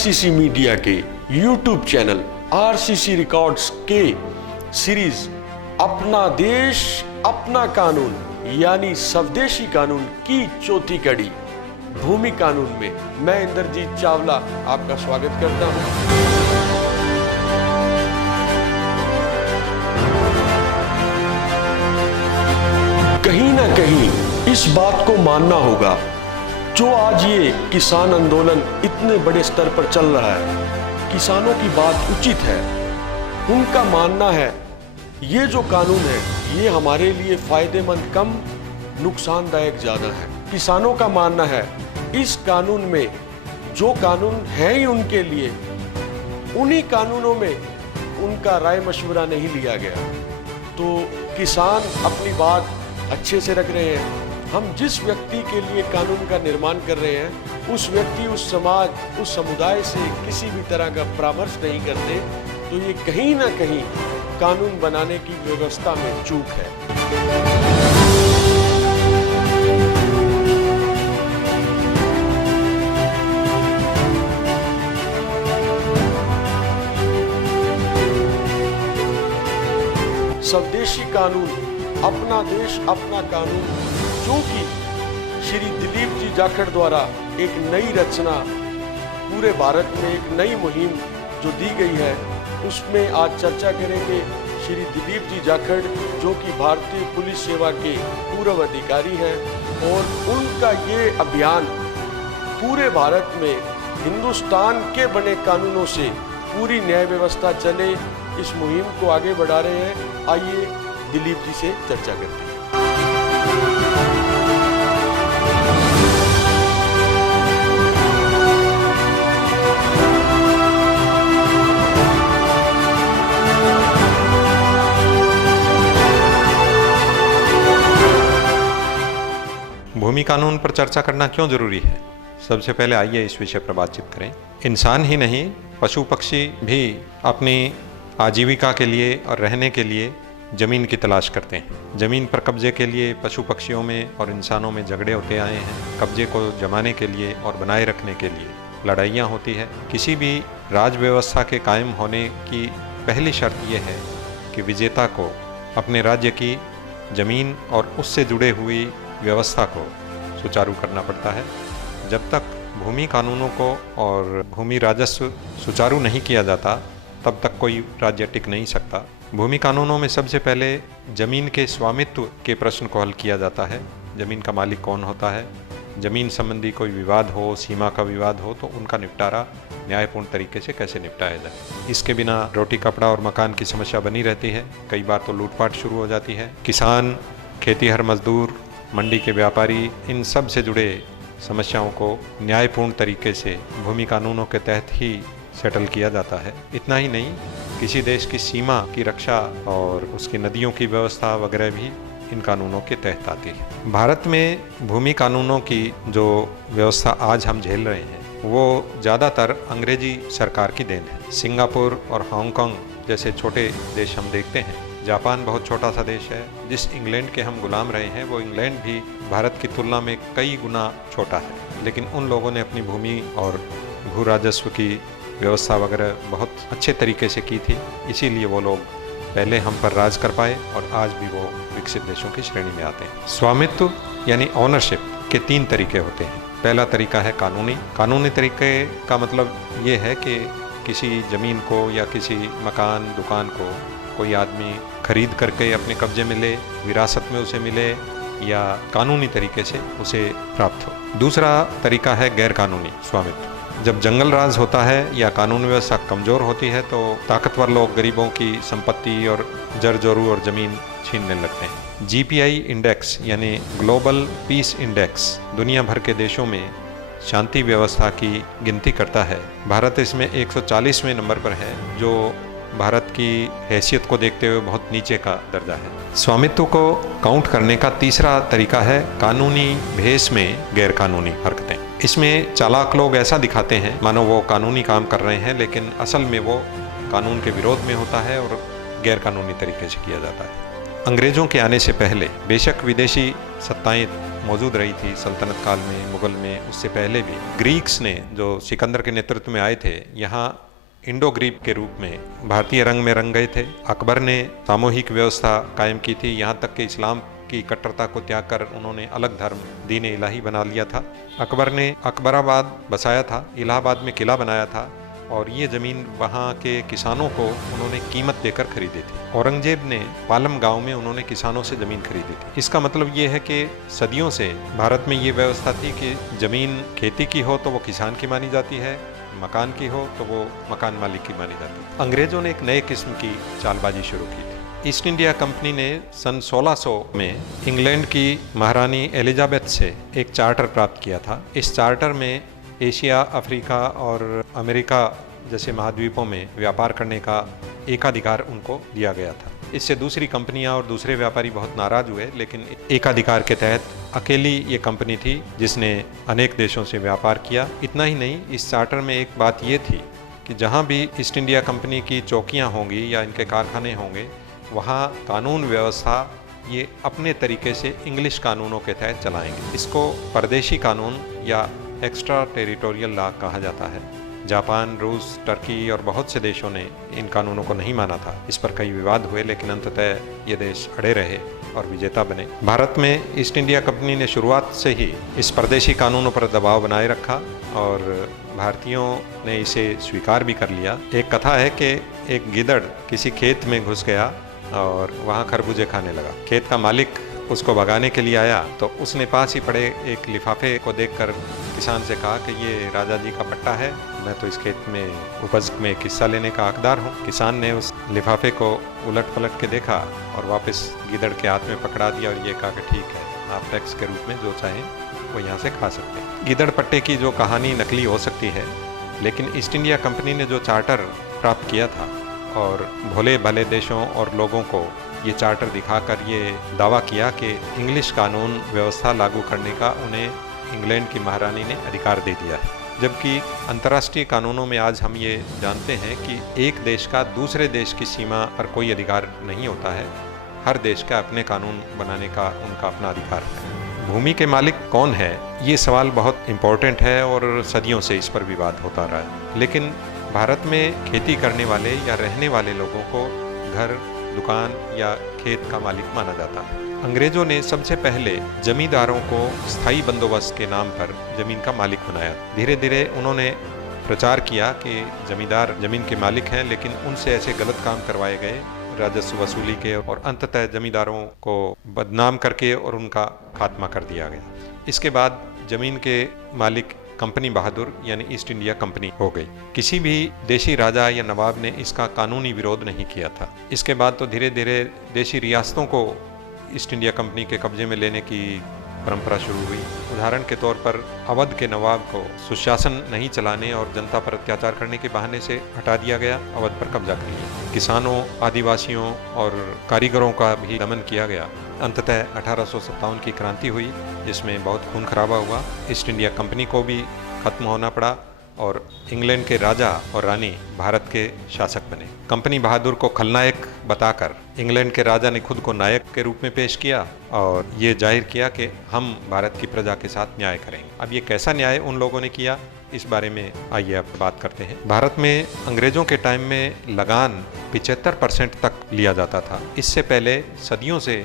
RCC media के YouTube channel RCC records के series अपना देश अपना कानून यानी स्वदेशी कानून की चौथी कड़ी भूमि कानून में मैं इंद्रजीत चावला आपका स्वागत करता हूं। कहीं ना कहीं इस बात को मानना होगा, जो आज ये किसान आंदोलन इतने बड़े स्तर पर चल रहा है, किसानों की बात उचित है। उनका मानना है ये जो कानून है ये हमारे लिए फायदेमंद कम, नुकसानदायक ज्यादा है। किसानों का मानना है इस कानून में जो कानून है ही उनके लिए, उन्हीं कानूनों में उनका राय मशवरा नहीं लिया गया। तो किसान अपनी बात अच्छे से रख रहे हैं। हम जिस व्यक्ति के लिए कानून का निर्माण कर रहे हैं उस व्यक्ति, उस समाज, उस समुदाय से किसी भी तरह का परामर्श नहीं करते, तो ये कहीं ना कहीं कानून बनाने की व्यवस्था में चूक है। स्वदेशी कानून, अपना देश अपना कानून, जो कि श्री दिलीप जी जाखड़ द्वारा एक नई रचना, पूरे भारत में एक नई मुहिम जो दी गई है, उसमें आज चर्चा करेंगे। श्री दिलीप जी जाखड़ जो कि भारतीय पुलिस सेवा के पूर्व अधिकारी हैं और उनका ये अभियान पूरे भारत में हिंदुस्तान के बने कानूनों से पूरी न्याय व्यवस्था चले, इस मुहिम को आगे बढ़ा रहे हैं। आइए दिलीप जी से चर्चा करते हैं। भूमि कानून पर चर्चा करना क्यों जरूरी है? सबसे पहले आइए इस विषय पर बातचीत करें। इंसान ही नहीं, पशु पक्षी भी अपनी आजीविका के लिए और रहने के लिए जमीन की तलाश करते हैं। जमीन पर कब्जे के लिए पशु पक्षियों में और इंसानों में झगड़े होते आए हैं। कब्जे को जमाने के लिए और बनाए रखने के लिए लड़ाइयाँ होती है। किसी भी राज व्यवस्था के कायम होने की पहली शर्त यह है कि विजेता को अपने राज्य की जमीन और उससे जुड़े हुई व्यवस्था को सुचारू करना पड़ता है। जब तक भूमि कानूनों को और भूमि राजस्व सुचारू नहीं किया जाता तब तक कोई राज्य टिक नहीं सकता। भूमि कानूनों में सबसे पहले जमीन के स्वामित्व के प्रश्न को हल किया जाता है। जमीन का मालिक कौन होता है, जमीन संबंधी कोई विवाद हो, सीमा का विवाद हो, तो उनका निपटारा न्यायपूर्ण तरीके से कैसे निपटाया जाए। इसके बिना रोटी कपड़ा और मकान की समस्या बनी रहती है। कई बार तो लूटपाट शुरू हो जाती है। किसान, खेतीहर मजदूर, मंडी के व्यापारी, इन सब से जुड़े समस्याओं को न्यायपूर्ण तरीके से भूमि कानूनों के तहत ही सेटल किया जाता है। इतना ही नहीं, किसी देश की सीमा की रक्षा और उसकी नदियों की व्यवस्था वगैरह भी इन कानूनों के तहत आती है। भारत में भूमि कानूनों की जो व्यवस्था आज हम झेल रहे हैं वो ज़्यादातर अंग्रेजी सरकार की देन है। सिंगापुर और हांगकांग जैसे छोटे देश हम देखते हैं। जापान बहुत छोटा सा देश है। जिस इंग्लैंड के हम गुलाम रहे हैं वो इंग्लैंड भी भारत की तुलना में कई गुना छोटा है, लेकिन उन लोगों ने अपनी भूमि और भू राजस्व की व्यवस्था वगैरह बहुत अच्छे तरीके से की थी। इसीलिए वो लोग पहले हम पर राज कर पाए और आज भी वो विकसित देशों की श्रेणी में आते हैं। स्वामित्व यानी ऑनरशिप के 3 तरीके होते हैं। पहला तरीका है कानूनी। कानूनी तरीके का मतलब ये है कि किसी ज़मीन को या किसी मकान, दुकान को कोई आदमी खरीद करके अपने कब्जे में ले, विरासत में उसे मिले या कानूनी तरीके से उसे प्राप्त हो। दूसरा तरीका है गैर कानूनी स्वामित्व। जब जंगल राज होता है या कानून व्यवस्था कमज़ोर होती है तो ताकतवर लोग गरीबों की संपत्ति और जर जोरू और ज़मीन छीनने लगते हैं। GPI इंडेक्स यानी ग्लोबल पीस इंडेक्स दुनिया भर के देशों में शांति व्यवस्था की गिनती करता है। भारत इसमें 140वें नंबर पर है, जो भारत की हैसियत को देखते हुए बहुत नीचे का दर्जा है। स्वामित्व को काउंट करने का तीसरा तरीका है कानूनी भेष में गैर कानूनी हरकतें। इसमें चालाक लोग ऐसा दिखाते हैं मानो वो कानूनी काम कर रहे हैं, लेकिन असल में वो कानून के विरोध में होता है और गैर कानूनी तरीके से किया जाता है। अंग्रेजों के आने से पहले बेशक विदेशी सत्ताएं मौजूद रही थी सल्तनत काल में, मुगल में, उससे पहले भी ग्रीक्स ने जो सिकंदर के नेतृत्व में आए थे यहाँ इंडो ग्रीक के रूप में भारतीय रंग में रंग गए थे। अकबर ने सामूहिक व्यवस्था कायम की थी, यहाँ तक कि इस्लाम की कट्टरता को त्याग कर उन्होंने अलग धर्म दीन इलाही बना लिया था। अकबर ने अकबराबाद बसाया था, इलाहाबाद में किला बनाया था और ये ज़मीन वहाँ के किसानों को उन्होंने कीमत देकर खरीदी थी। औरंगजेब ने पालम गांव में उन्होंने किसानों से ज़मीन खरीदी थी। इसका मतलब ये है कि सदियों से भारत में ये व्यवस्था थी कि ज़मीन खेती की हो तो वो किसान की मानी जाती है, मकान की हो तो वो मकान मालिक की मानी जाती है। अंग्रेज़ों ने एक नए किस्म की चालबाजी शुरू की थी। ईस्ट इंडिया कंपनी ने सन 1600 में इंग्लैंड की महारानी एलिजाबेथ से एक चार्टर प्राप्त किया था। इस चार्टर में एशिया, अफ्रीका और अमेरिका जैसे महाद्वीपों में व्यापार करने का एकाधिकार उनको दिया गया था। इससे दूसरी कंपनियां और दूसरे व्यापारी बहुत नाराज हुए, लेकिन एकाधिकार के तहत अकेली ये कंपनी थी जिसने अनेक देशों से व्यापार किया। इतना ही नहीं, इस चार्टर में एक बात ये थी कि जहाँ भी ईस्ट इंडिया कंपनी की चौकियाँ होंगी या इनके कारखाने होंगे, वहाँ कानून व्यवस्था ये अपने तरीके से इंग्लिश कानूनों के तहत चलाएंगे। इसको परदेशी कानून या एक्स्ट्रा टेरिटोरियल लॉ कहा जाता है। जापान, रूस, टर्की और बहुत से देशों ने इन कानूनों को नहीं माना था। इस पर कई विवाद हुए, लेकिन अंततः ये देश अड़े रहे और विजेता बने। भारत में ईस्ट इंडिया कंपनी ने शुरुआत से ही इस परदेशी कानूनों पर दबाव बनाए रखा और भारतीयों ने इसे स्वीकार भी कर लिया। एक कथा है कि एक गिदड़ किसी खेत में घुस गया और वहाँ खरबूजे खाने लगा। खेत का मालिक उसको भगाने के लिए आया तो उसने पास ही पड़े एक लिफाफे को देखकर किसान से कहा कि ये राजा जी का पट्टा है, मैं तो इस खेत में उपज में एक हिस्सा लेने का हकदार हूँ। किसान ने उस लिफाफे को उलट पलट के देखा और वापस गिदड़ के हाथ में पकड़ा दिया और ये कहा कि ठीक है, आप टैक्स के रूप में जो चाहें वो यहाँ से खा सकते हैं। गिदड़ पट्टे की जो कहानी नकली हो सकती है, लेकिन ईस्ट इंडिया कंपनी ने जो चार्टर प्राप्त किया था और भोले भले देशों और लोगों को ये चार्टर दिखाकर ये दावा किया कि इंग्लिश कानून व्यवस्था लागू करने का उन्हें इंग्लैंड की महारानी ने अधिकार दे दिया है। जबकि अंतर्राष्ट्रीय कानूनों में आज हम ये जानते हैं कि एक देश का दूसरे देश की सीमा पर कोई अधिकार नहीं होता है। हर देश का अपने कानून बनाने का उनका अपना अधिकार है। भूमि के मालिक कौन है, ये सवाल बहुत इम्पोर्टेंट है और सदियों से इस पर विवाद होता रहा है। लेकिन भारत में खेती करने वाले या रहने वाले लोगों को घर, दुकान या खेत का मालिक माना जाता है। अंग्रेजों ने सबसे पहले जमींदारों को स्थायी बंदोबस्त के नाम पर जमीन का मालिक बनाया। धीरे धीरे उन्होंने प्रचार किया कि जमींदार जमीन के मालिक हैं, लेकिन उनसे ऐसे गलत काम करवाए गए राजस्व वसूली के और अंततः जमींदारों को बदनाम करके और उनका खात्मा कर दिया गया। इसके बाद जमीन के मालिक कंपनी बहादुर यानी ईस्ट इंडिया कंपनी हो गई। किसी भी देशी राजा या नवाब ने इसका कानूनी विरोध नहीं किया था। इसके बाद तो धीरे धीरे देशी रियासतों को ईस्ट इंडिया कंपनी के कब्जे में लेने की परंपरा शुरू हुई। उदाहरण के तौर पर अवध के नवाब को सुशासन नहीं चलाने और जनता पर अत्याचार करने के बहाने से हटा दिया गया, अवध पर कब्जा कर लिया। किसानों, आदिवासियों और कारीगरों का भी दमन किया गया। अंततः 1857 की क्रांति हुई, जिसमें बहुत खून खराबा हुआ। ईस्ट इंडिया कंपनी को भी खत्म होना पड़ा और इंग्लैंड के राजा और रानी भारत के शासक बने। कंपनी बहादुर को खलनायक बताकर इंग्लैंड के राजा ने खुद को नायक के रूप में पेश किया और ये जाहिर किया कि हम भारत की प्रजा के साथ न्याय करेंगे। अब ये कैसा न्याय उन लोगों ने किया, इस बारे में आइए अब बात करते हैं। भारत में अंग्रेजों के टाइम में लगान 75% तक लिया जाता था। इससे पहले सदियों से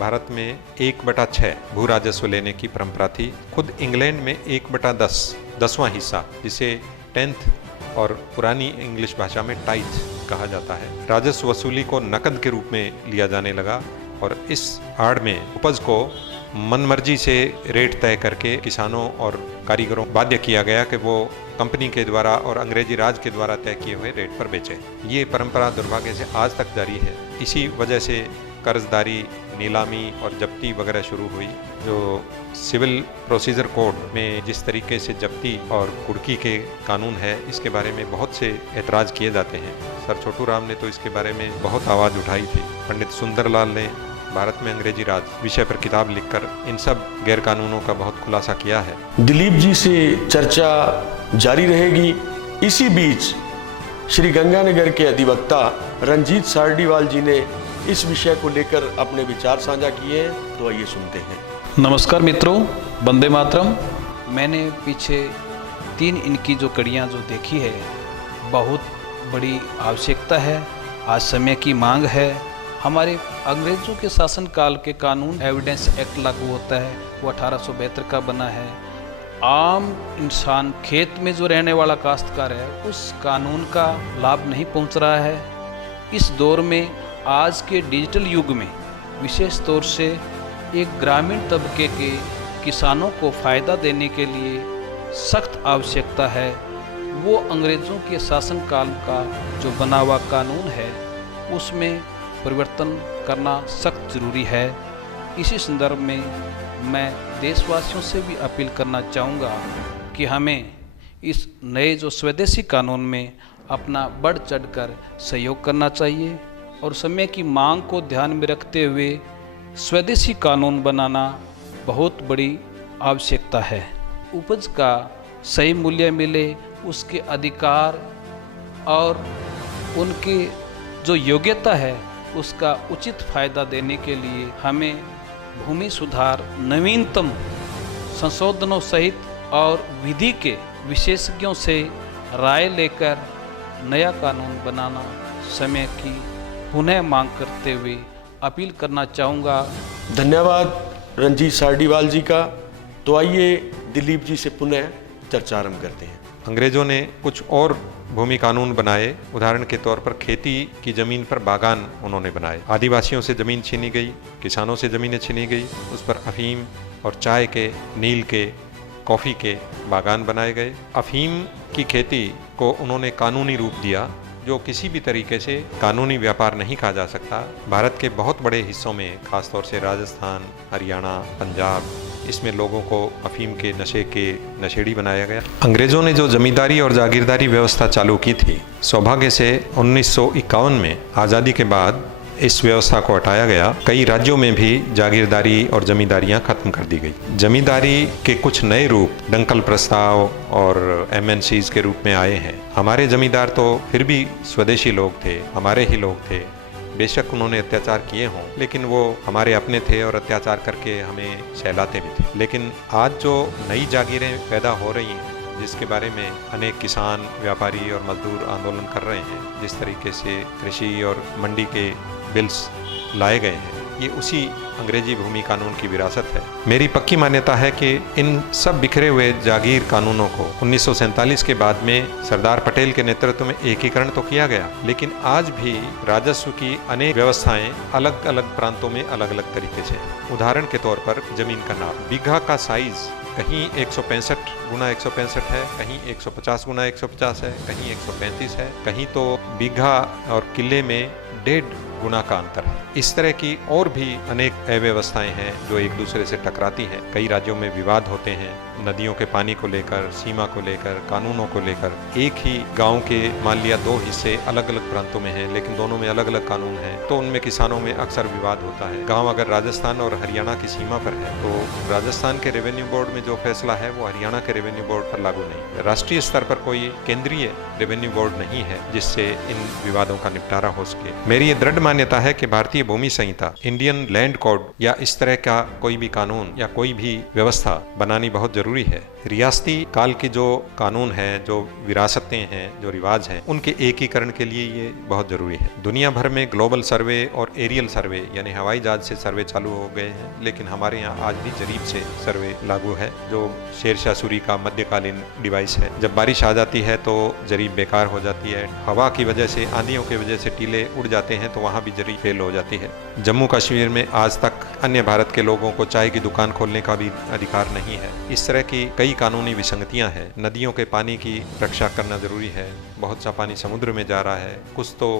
भारत में 1/6 भू राजस्व लेने की परंपरा थी। खुद इंग्लैंड में 1/10 10वां हिस्सा, जिसे 10th और पुरानी इंग्लिश भाषा में टाइथ कहा जाता है, राजस्व वसूली को नकद के रूप में लिया जाने लगा और इस आड़ में उपज को मनमर्जी से रेट तय करके किसानों और कारीगरों को बाध्य किया गया कि वो कंपनी के द्वारा और अंग्रेजी राज के द्वारा तय किए हुए रेट पर बेचें। ये परंपरा दुर्भाग्य से आज तक जारी है। इसी वजह से कर्जदारी, नीलामी और जब्ती वगैरह शुरू हुई। जो सिविल प्रोसीजर कोड में जिस तरीके से जब्ती और कुर्की के कानून है, इसके बारे में बहुत से एतराज़ किए जाते हैं। सर छोटू राम ने तो इसके बारे में बहुत आवाज़ उठाई थी। पंडित सुंदरलाल ने भारत में अंग्रेजी राज विषय पर किताब लिखकर इन सब गैर कानूनों का बहुत खुलासा किया है। दिलीप जी से चर्चा जारी रहेगी। इसी बीच श्री गंगानगर के अधिवक्ता रंजीत सारडीवाल जी ने इस विषय को लेकर अपने विचार साझा किए हैं, तो आइए सुनते हैं। नमस्कार मित्रों, वंदे मातरम। मैंने पीछे 3 इनकी जो कड़ियाँ जो देखी है, बहुत बड़ी आवश्यकता है, आज समय की मांग है। हमारे अंग्रेज़ों के शासनकाल के कानून एविडेंस एक्ट लागू होता है, वो 1872 का बना है। आम इंसान खेत में जो रहने वाला काश्तकार है, उस कानून का लाभ नहीं पहुंच रहा है। इस दौर में, आज के डिजिटल युग में, विशेष तौर से एक ग्रामीण तबके के किसानों को फ़ायदा देने के लिए सख्त आवश्यकता है। वो अंग्रेज़ों के शासनकाल का जो बना हुआ कानून है, उसमें परिवर्तन करना सख्त ज़रूरी है। इसी संदर्भ में मैं देशवासियों से भी अपील करना चाहूँगा कि हमें इस नए जो स्वदेशी कानून में अपना बढ़ चढ़कर सहयोग करना चाहिए और समय की मांग को ध्यान में रखते हुए स्वदेशी कानून बनाना बहुत बड़ी आवश्यकता है। उपज का सही मूल्य मिले, उसके अधिकार और उनकी जो योग्यता है उसका उचित फायदा देने के लिए हमें भूमि सुधार नवीनतम संशोधनों सहित और विधि के विशेषज्ञों से राय लेकर नया कानून बनाना समय की पुनः मांग करते हुए अपील करना चाहूँगा। धन्यवाद रंजीत सार्डीवाल जी का। तो आइए दिलीप जी से पुनः चर्चा आरंभ करते हैं। अंग्रेजों ने कुछ और भूमि कानून बनाए। उदाहरण के तौर पर खेती की जमीन पर बागान उन्होंने बनाए। आदिवासियों से जमीन छीनी गई, किसानों से जमीनें छीनी गई, उस पर अफीम और चाय के, नील के, कॉफ़ी के बागान बनाए गए। अफीम की खेती को उन्होंने कानूनी रूप दिया, जो किसी भी तरीके से कानूनी व्यापार नहीं कहा जा सकता। भारत के बहुत बड़े हिस्सों में, खासतौर से राजस्थान, हरियाणा, पंजाब, इसमें लोगों को अफीम के नशे के नशेड़ी बनाया गया। अंग्रेज़ों ने जो जमींदारी और जागीरदारी व्यवस्था चालू की थी, सौभाग्य से 1951 में आज़ादी के बाद इस व्यवस्था को हटाया गया। कई राज्यों में भी जागीरदारी और जमींदारियां खत्म कर दी गई। जमींदारी के कुछ नए रूप डंकल प्रस्ताव और MNCs के रूप में आए हैं। हमारे जमींदार तो फिर भी स्वदेशी लोग थे, हमारे ही लोग थे। बेशक उन्होंने अत्याचार किए हों, लेकिन वो हमारे अपने थे और अत्याचार करके हमें सहलाते भी थे। लेकिन आज जो नई जागीरें पैदा हो रही हैं, जिसके बारे में अनेक किसान, व्यापारी और मजदूर आंदोलन कर रहे हैं, जिस तरीके से कृषि और मंडी के बिल्स लाए गए हैं, ये उसी अंग्रेजी भूमि कानून की विरासत है। मेरी पक्की मान्यता है कि इन सब बिखरे हुए जागीर कानूनों को 1947 के बाद में सरदार पटेल के नेतृत्व में एकीकरण तो किया गया, लेकिन आज भी राजस्व की अनेक व्यवस्थाएं अलग अलग प्रांतों में अलग अलग तरीके से। उदाहरण के तौर पर जमीन का नाप, बीघा का साइज कहीं 165 गुना 165 है, कहीं 150 गुना 150 है, कहीं 135 है, कहीं तो बीघा और किले में 1.5 गुना का अंतर है। इस तरह की और भी अनेक अव्यवस्थाएं हैं जो एक दूसरे से टकराती हैं। कई राज्यों में विवाद होते हैं नदियों के पानी को लेकर, सीमा को लेकर, कानूनों को लेकर। एक ही गांव के मान लिया 2 हिस्से अलग अलग प्रांतों में हैं, लेकिन दोनों में अलग अलग कानून हैं, तो उनमें किसानों में अक्सर विवाद होता है। गांव अगर राजस्थान और हरियाणा की सीमा पर है, तो राजस्थान के रेवेन्यू बोर्ड में जो फैसला है वो हरियाणा के रेवेन्यू बोर्ड पर लागू नहीं। राष्ट्रीय स्तर पर कोई केंद्रीय रेवेन्यू बोर्ड नहीं है जिससे इन विवादों का निपटारा हो सके। मेरी ये दृढ़ मान्यता है कि भारतीय भूमि संहिता, इंडियन लैंड कोड या इस तरह का कोई भी कानून या कोई भी व्यवस्था बनानी बहुत जरूरी है। रियासती काल की जो कानून है, जो विरासतें हैं, जो रिवाज हैं, उनके एकीकरण के लिए ये बहुत जरूरी है। दुनिया भर में ग्लोबल सर्वे और एरियल सर्वे यानी हवाई जहाज से सर्वे चालू हो गए हैं, लेकिन हमारे यहाँ आज भी जरीब से सर्वे लागू है, जो शेरशाह सूरी का मध्यकालीन डिवाइस है। जब बारिश आ जाती है तो जरीब बेकार हो जाती है, हवा की वजह से, आंधियों की वजह से टीले उड़ जाते हैं, तो वहाँ भी जरीब फेल हो जाती है। जम्मू कश्मीर में आज तक अन्य भारत के लोगों को चाय की दुकान खोलने का भी अधिकार नहीं है। इस तरह की कई कानूनी विसंगतियां हैं। नदियों के पानी की रक्षा करना जरूरी है। बहुत सा पानी समुद्र में जा रहा है, कुछ तो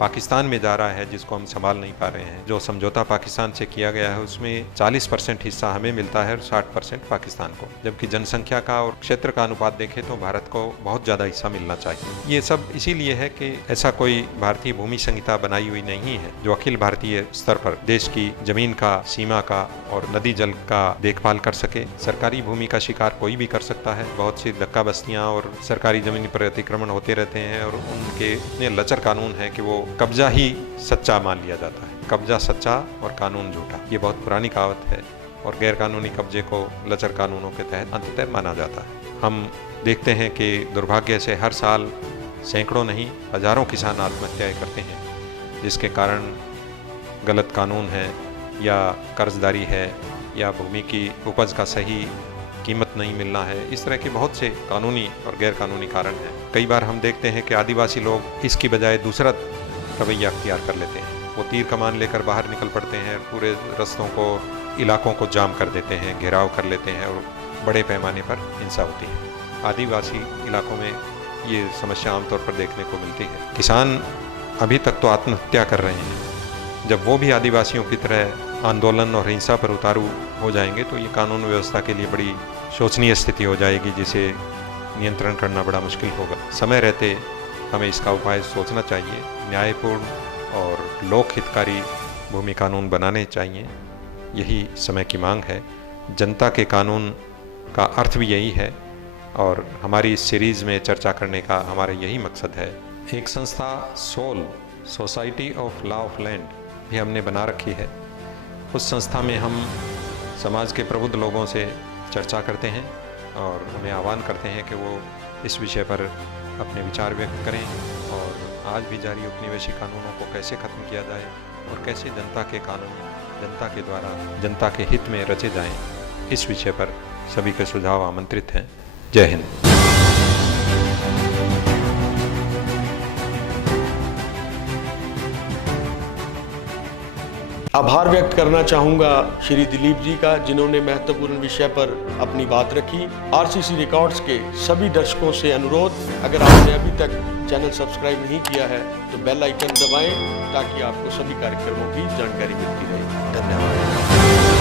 पाकिस्तान में जा रहा है जिसको हम संभाल नहीं पा रहे हैं। जो समझौता पाकिस्तान से किया गया है उसमें 40% हिस्सा हमें मिलता है और 60% पाकिस्तान को, जबकि जनसंख्या का और क्षेत्र का अनुपात देखें तो भारत को बहुत ज़्यादा हिस्सा मिलना चाहिए। ये सब इसीलिए है कि ऐसा कोई भारतीय भूमि संहिता बनाई हुई नहीं है जो अखिल भारतीय स्तर पर देश की जमीन का, सीमा का और नदी जल का देखभाल कर सके। सरकारी भूमि का शिकार कोई भी कर सकता है। बहुत सी धक्का बस्तियाँ और सरकारी जमीन पर अतिक्रमण होते रहते हैं और उनके इतने लचर कानून है कि वो कब्जा ही सच्चा मान लिया जाता है। कब्जा सच्चा और कानून झूठा, ये बहुत पुरानी कहावत है और गैरकानूनी कब्जे को लचर कानूनों के तहत अंततः माना जाता है। हम देखते हैं कि दुर्भाग्य से हर साल सैकड़ों नहीं हजारों किसान आत्महत्याएं करते हैं, जिसके कारण गलत कानून है या कर्जदारी है या भूमि की उपज का सही कीमत नहीं मिलना है। इस तरह के बहुत से कानूनी और गैर कानूनी कारण हैं। कई बार हम देखते हैं कि आदिवासी लोग इसकी बजाय दूसरा रवैया अख्तियार कर लेते हैं। वो तीर कमान लेकर बाहर निकल पड़ते हैं, पूरे रास्तों को, इलाकों को जाम कर देते हैं, घेराव कर लेते हैं और बड़े पैमाने पर हिंसा होती है। आदिवासी इलाकों में ये समस्या आमतौर पर देखने को मिलती है। किसान अभी तक तो आत्महत्या कर रहे हैं, जब वो भी आदिवासियों की तरह आंदोलन और हिंसा पर उतारू हो जाएंगे तो ये कानून व्यवस्था के लिए बड़ी शोचनीय स्थिति हो जाएगी, जिसे नियंत्रण करना बड़ा मुश्किल होगा। समय रहते हमें इसका उपाय सोचना चाहिए। न्यायपूर्ण और लोक हितकारी भूमि कानून बनाने चाहिए, यही समय की मांग है। जनता के कानून का अर्थ भी यही है और हमारी इस सीरीज़ में चर्चा करने का हमारा यही मकसद है। एक संस्था सोल, society of law of land भी हमने बना रखी है। उस संस्था में हम समाज के प्रबुद्ध लोगों से चर्चा करते हैं और उन्हें आह्वान करते हैं कि वो इस विषय पर अपने विचार व्यक्त करें और आज भी जारी उपनिवेशी कानूनों को कैसे ख़त्म किया जाए और कैसे जनता के कानून जनता के द्वारा जनता के हित में रचे जाएं, इस विषय पर सभी के सुझाव आमंत्रित हैं। जय हिंद। आभार व्यक्त करना चाहूँगा श्री दिलीप जी का, जिन्होंने महत्वपूर्ण विषय पर अपनी बात रखी। आरसीसी रिकॉर्ड्स के सभी दर्शकों से अनुरोध, अगर आपने अभी तक चैनल सब्सक्राइब नहीं किया है तो बेल आइकन दबाएं ताकि आपको सभी कार्यक्रमों की जानकारी मिलती रहे। धन्यवाद।